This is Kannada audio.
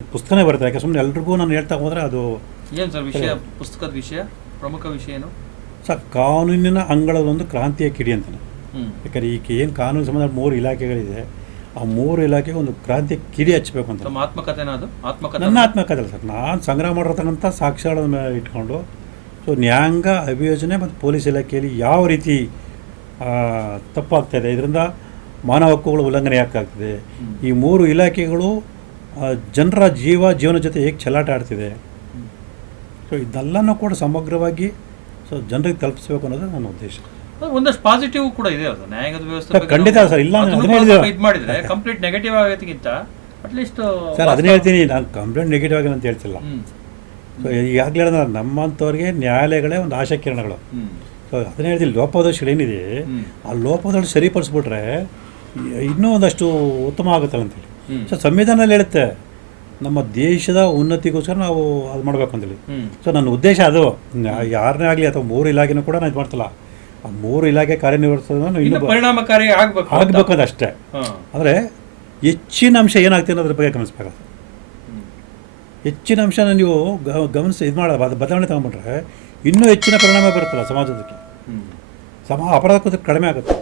ಪುಸ್ತಕನೇ ಬರುತ್ತೆ. ಯಾಕೆ ಸುಮ್ಮನೆ ಎಲ್ರಿಗೂ ನಾನು ಹೇಳ್ತಾ ಹೋದರೆ ಅದು ಏನು ಸರ್ ವಿಷಯ, ಪುಸ್ತಕದ ವಿಷಯ, ಪ್ರಮುಖ ವಿಷಯ ಏನು ಸರ್? ಕಾನೂನಿನ ಅಂಗಳದೊಂದು ಕ್ರಾಂತಿಯ ಕಿಡಿ ಅಂತಾನೆ. ಯಾಕಂದರೆ ಈಗ ಏನು ಕಾನೂನು ಸಂಬಂಧ 3 ಇಲಾಖೆಗಳಿದೆ, ಆ 3 ಇಲಾಖೆಗೆ ಒಂದು ಕ್ರಾಂತಿಯ ಕಿಡಿ ಹಚ್ಚಬೇಕು ಅಂತ. ನಮ್ಮ ಆತ್ಮಕಥೆನ ಅದು? ನನ್ನ ಆತ್ಮಕಥೆ ಅಲ್ಲ ಸರ್, ನಾನು ಸಂಗ್ರಹ ಮಾಡಿರ್ತಕ್ಕಂಥ ಸಾಕ್ಷ್ಯಗಳನ್ನು ಇಟ್ಕೊಂಡು ಸೊ ನ್ಯಾಯಾಂಗ, ಅಭಿಯೋಜನೆ ಮತ್ತು ಪೊಲೀಸ್ ಇಲಾಖೆಯಲ್ಲಿ ಯಾವ ರೀತಿ ತಪ್ಪಾಗ್ತಾಯಿದೆ, ಇದರಿಂದ ಮಾನವ ಹಕ್ಕುಗಳ ಉಲ್ಲಂಘನೆ ಯಾಕಾಗ್ತಿದೆ, ಈ 3 ಇಲಾಖೆಗಳು ಜನರ ಜೀವನ ಜೊತೆ ಹೇಗೆ ಚೆಲ್ಲಾಟ ಆಡ್ತಿದೆ, ಸೊ ಇದೆಲ್ಲನೂ ಕೂಡ ಸಮಗ್ರವಾಗಿ ಸೊ ಜನರಿಗೆ ತಲುಪಿಸ್ಬೇಕು ಅನ್ನೋದು ನನ್ನ ಉದ್ದೇಶ. ಒಂದಷ್ಟು ಪಾಸಿಟಿವ್ ಕೂಡ ಇದೆ ಅದು ನ್ಯಾಯಾಂಗದ ವ್ಯವಸ್ಥೆ. ಖಂಡಿತ ಸರ್, ಇಲ್ಲ ಇದು ಮಾಡಿದ್ರೆ ಕಂಪ್ಲೀಟ್ ನೆಗೆಟಿವ್ ಆಗೋದಕ್ಕಿಂತ ಅಟ್ಲೀಸ್ಟ್ ಸರ್ ಅದನ್ನ ಹೇಳ್ತೀನಿ, ನಾನು ಕಂಪ್ಲೇಂಟ್ ನೆಗೆಟಿವ್ ಆಗಿ ಅಂತ ಹೇಳ್ತಿಲ್ಲ. ಸೊ ಈಗಾಗಲೇ ಹೇಳಿದ ನಮ್ಮಂಥವ್ರಿಗೆ ನ್ಯಾಯಾಲಯಗಳೇ ಒಂದು ಆಶಾ ಕಿರಣಗಳು. ಸೊ ಅದನ್ನ ಹೇಳ್ತೀನಿ, ಲೋಪದೋಷಗಳು ಏನಿದೆ ಆ ಲೋಪದೋಷ ಸರಿಪಡಿಸ್ಬಿಟ್ರೆ ಇನ್ನೂ ಒಂದಷ್ಟು ಉತ್ತಮ ಆಗುತ್ತೆ ಅಂತೇಳಿ. ಸೊ ಸಂವಿಧಾನದಲ್ಲಿ ಹೇಳುತ್ತೆ ನಮ್ಮ ದೇಶದ ಉನ್ನತಿಗೋಸ್ಕರ ನಾವು ಅದು ಮಾಡಬೇಕು ಅಂತೇಳಿ. ಸೊ ನನ್ನ ಉದ್ದೇಶ ಅದು. ಯಾರನ್ನೇ ಆಗಲಿ ಅಥವಾ 3 ಇಲಾಖೆನೂ ಕೂಡ ನಾನು ಇದು ಮಾಡ್ತಿಲ್ಲ, ಆ 3 ಇಲಾಖೆ ಕಾರ್ಯನಿರ್ವಹಿಸೋದನ್ನು ಇನ್ನೂ ಪರಿಣಾಮಕಾರಿ ಆಗಬೇಕು ಅಂತ ಅಷ್ಟೇ. ಆದರೆ ಹೆಚ್ಚಿನ ಅಂಶ ಏನಾಗ್ತದೆ ಅನ್ನೋದ್ರ ಬಗ್ಗೆ ಗಮನಿಸ್ಬೇಕಾಗುತ್ತೆ. ಹೆಚ್ಚಿನ ಅಂಶನ ನೀವು ಗಮನಿಸಿ ಇದು ಮಾಡ ಬದಲಾವಣೆ ತಗೊಂಡ್ಬಿಟ್ರೆ ಇನ್ನೂ ಹೆಚ್ಚಿನ ಪರಿಣಾಮ ಬರುತ್ತಲ್ಲ ಸಮಾಜಕ್ಕೆ, ಅಪರಾಧ ಕಡಿಮೆ ಆಗುತ್ತೆ.